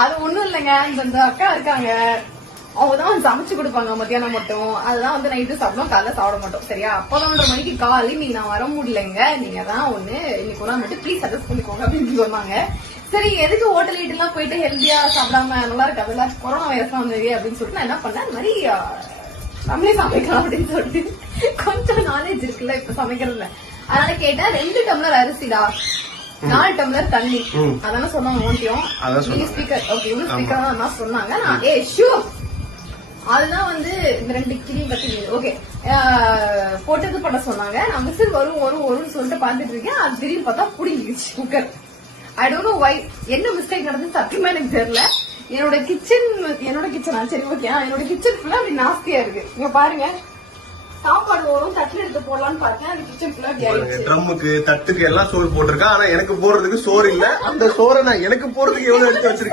அது ஒண்ணும் இல்லைங்க. இந்த இந்த அக்கா இருக்காங்க. அவங்க தான் சமைச்சு கொடுப்பாங்க மத்தியானம் மட்டும். அதுதான் வந்து நைட்டு சாப்பிடும் காலைல சாப்பிட மாட்டோம். சரியா? பதினொன்றரை மணிக்கு கால் இன்னைக்கு நான் வர முடியலங்க. நீங்க தான் ஒண்ணு இன்னைக்கு ஒரு மட்டும் ப்ளீஸ் அட்ஜஸ்ட் பண்ணிக்கோங்க அப்படின்னு சொன்னாங்க. சரி எதுக்கு ஹோட்டல் ஈட்டு எல்லாம் போயிட்டு ஹெல்த்தியா சாப்பிடாம நல்லா இருக்காதுல்ல கொரோனா வைரஸ் வந்தது அப்படின்னு சொல்லிட்டு நான் என்ன பண்ணேன்? இந்த மாதிரி நம்மளே சமைக்கலாம் அப்படின்னு சொல்லிட்டு கொஞ்சம் நாலேஜ் இருக்குல்ல இப்ப சமைக்கிறதுல. அதனால கேட்டேன் ரெண்டு டம்ளர் அரிசிடா. நாலு டம்ளர் தண்ணி. அதானே சொன்னாங்க நீங்க சொன்னாங்க. ஸ்பீக்கர் ஓகே இவங்க ஸ்பீக்கர் தான் சொன்னாங்க. நான் ஏ ஷூர் அதுதான் வந்து இந்த ரெண்டு கிளி பத்தி ஓகே போட்டது பண்ண சொன்னாங்க. நான் விசில் வரும் வரும் வரும்னு சொல்லிட்டு பாத்துட்டு இருக்கேன். அது திடீர்னு பார்த்தா புடிங்கிடுச்சு cooker I don't know why என்ன மிஸ்டேக் நடந்து சத்தியமா எனக்கு தெரியல. என்னோட கிச்சன் என்னோட கிச்சனா சரி ஓகே என்னோட கிச்சன் ஃபுல்லா அப்படி நாஸ்தியா இருக்கு. இங்க பாருங்க. சாப்பாடு வரும் தட்டுல எடுத்து போடலாம்னு பார்த்தேன். அந்த கிச்சன் ஃபுல்லா அப்படி ஆயிடுச்சு. ட்ரம்முக்கு தட்டுக்கு எல்லாம் சோறு போட்டிருக்கா. ஆனா எனக்கு போடுறதுக்கு சோறு இல்ல. அந்த சோறை நான் எனக்கு போடுறதுக்கு எவ்வளவு எடுத்து வச்சிருக்கேன்